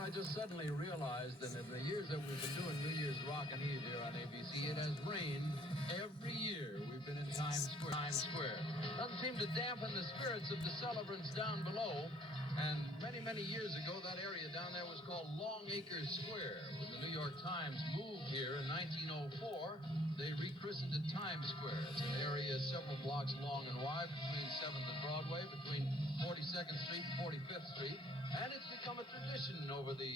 I just suddenly realized that in the years that we've been doing New Year's Rockin' Eve here on ABC, it has rained every year we've been in Times Square. Doesn't seem to dampen the spirits of the celebrants down below. And many, many years ago, that area down there was called Longacre Square. When the New York Times moved here in 1904, they rechristened it Times Square. It's an area several blocks long and wide between 7th and Broadway, between 42nd Street and 45th Street. And it's become a tradition over the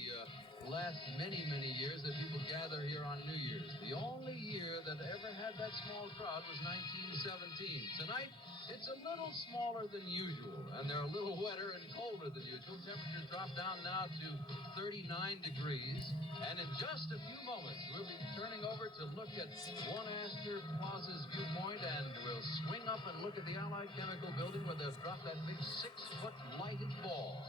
last many, many years that people gather here on New Year's. The only year that ever had that small crowd was 1917. Tonight, it's a little smaller than usual, and they're a little wetter and colder than usual. Temperatures drop down now to 39 degrees, and in just a few moments, we'll be turning over to look at One Astor Plaza's viewpoint, and we'll swing up and look at the Allied Chemical Building where they'll drop that big 6-foot lighted ball.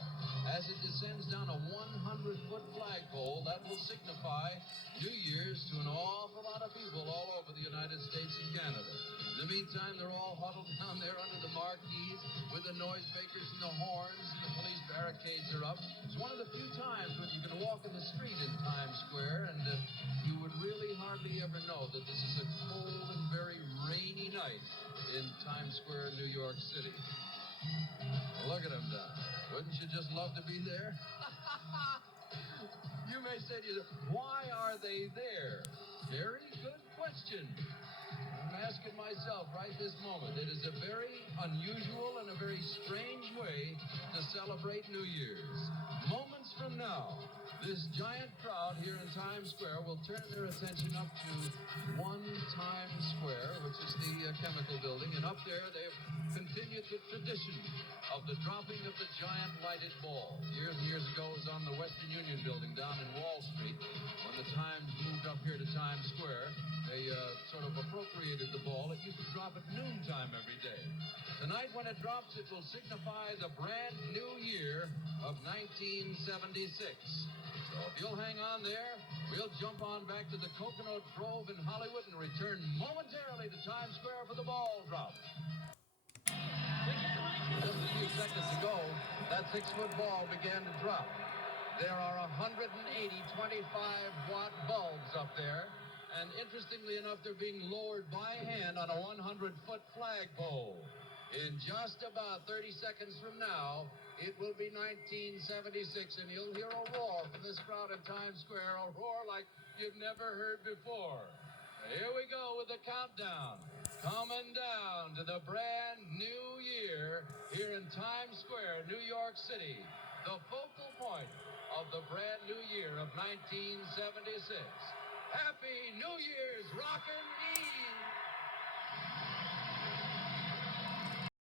As it descends down a 100-foot flagpole, that will signify New Year's to an awful lot of people all over the United States and Canada. In the meantime, they're all huddled down there under the marquees with the noise makers and the horns, and the police barricades are up. It's one of the few times when you can walk in the street in Times Square, and you would really hardly ever know that this is a cold and very rainy night in Times Square, New York City. Look at them down. Wouldn't you just love to be there? You may say to yourself, why are they there? Very good question. I'm asking myself right this moment. It is a very unusual and a very strange way to celebrate New Year's. Moments from now, this giant crowd here in Times Square will turn their attention up to One Times Square, which is the chemical building, and up there they've continued the tradition of the dropping of the giant lighted ball. Years and years ago, it was on the Western Union building down in Wall Street. When the Times moved up here to Times Square, they sort of appropriated the ball. It used to drop at noontime every day. Tonight, when it drops, it will signify the brand new year of 1976. So if you'll hang on there, we'll jump on back to the Coconut Grove in Hollywood and return momentarily to Times Square for the ball drop. Just a few seconds ago, that 6-foot ball began to drop. There are 180 25-watt bulbs up there, and interestingly enough, they're being lowered by hand on a 100-foot flagpole. In just about 30 seconds from now, it will be 1976, and you'll hear a roar from this crowd in Times Square, a roar like you've never heard before. Here we go with the countdown. Coming down to the brand new year here in Times Square, New York City. The focal point of the brand new year of 1976. Happy New Year's Rockin' Eve!